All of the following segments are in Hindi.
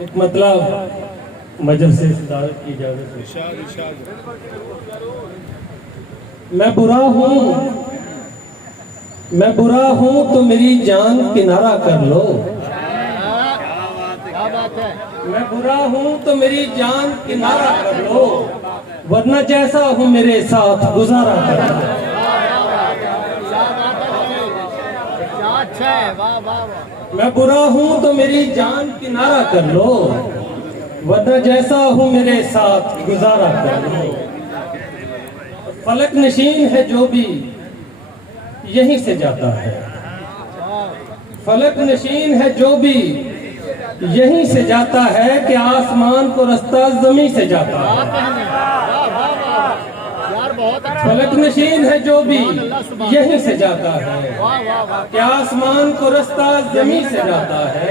एक मतलब मजल से सदारत की इजाजत है। मैं बुरा हूँ तो मेरी जान किनारा कर लो। मैं बुरा हूँ तो मेरी जान किनारा कर लो, वरना जैसा हूँ मेरे साथ गुजारा कर लो। मैं बुरा हूँ तो मेरी जान किनारा कर लो, वरना जैसा हूँ मेरे साथ गुजारा कर लो। फलक नशीन है जो भी यहीं से जाता है, फलक नशीन है जो भी यहीं से जाता है कि आसमान को रास्ता जमीन से जाता है। फलक नशीन है जो भी यहीं से जाता है कि आसमान को रास्ता जमीन से जाता है।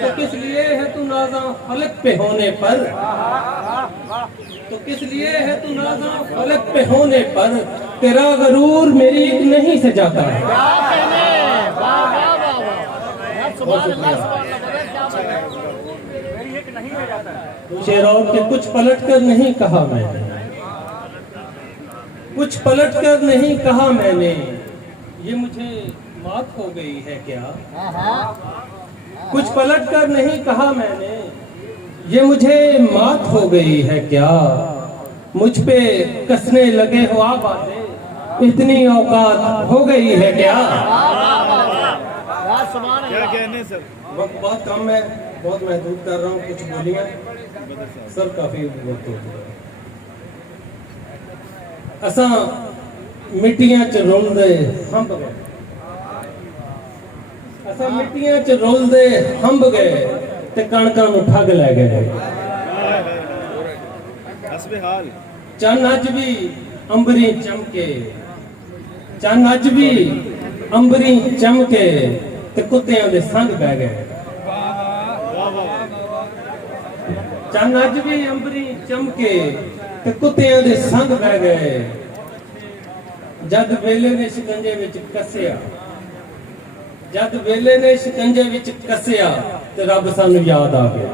तो किस लिए है तू नाज़ा फलक पे होने पर, तो किस लिए है तू नाज़ा फलक पे होने पर, तेरा गरूर मेरी नहीं से जाता है। शेरों के कुछ पलट कर नहीं कहा मैंने, कुछ पलट कर नहीं कहा मैंने, ये मुझे मात हो गई है क्या। कुछ पलट कर नहीं कहा मैंने, ये मुझे मात हो गई है क्या। मुझ पे कसने लगे हो आप बातें, इतनी औकात हो गई है क्या। क्या कहने सर, वक्त बहुत कम है, बहुत महदूद कर रहा हूँ, कुछ बोलिए सर। काफी वक्त हो गया। असा मिट्टियां च रुलदे हंब गए, असा मिट्टियां च रुलदे हंब गए ते कणकां नूं ठग लै गए। चन अज भी अंबरी चमके, चन अज भी अंबरी चमके ते कुत्तियां दे संग बह गए। चन अज भी अंबरी चमके ते कुत्तियां दे संग बह गए। जद वेले ने शिकंजे विच कसिया, जद वेले ने शिकंजे विच कसिया ते रब सानू याद आ गया।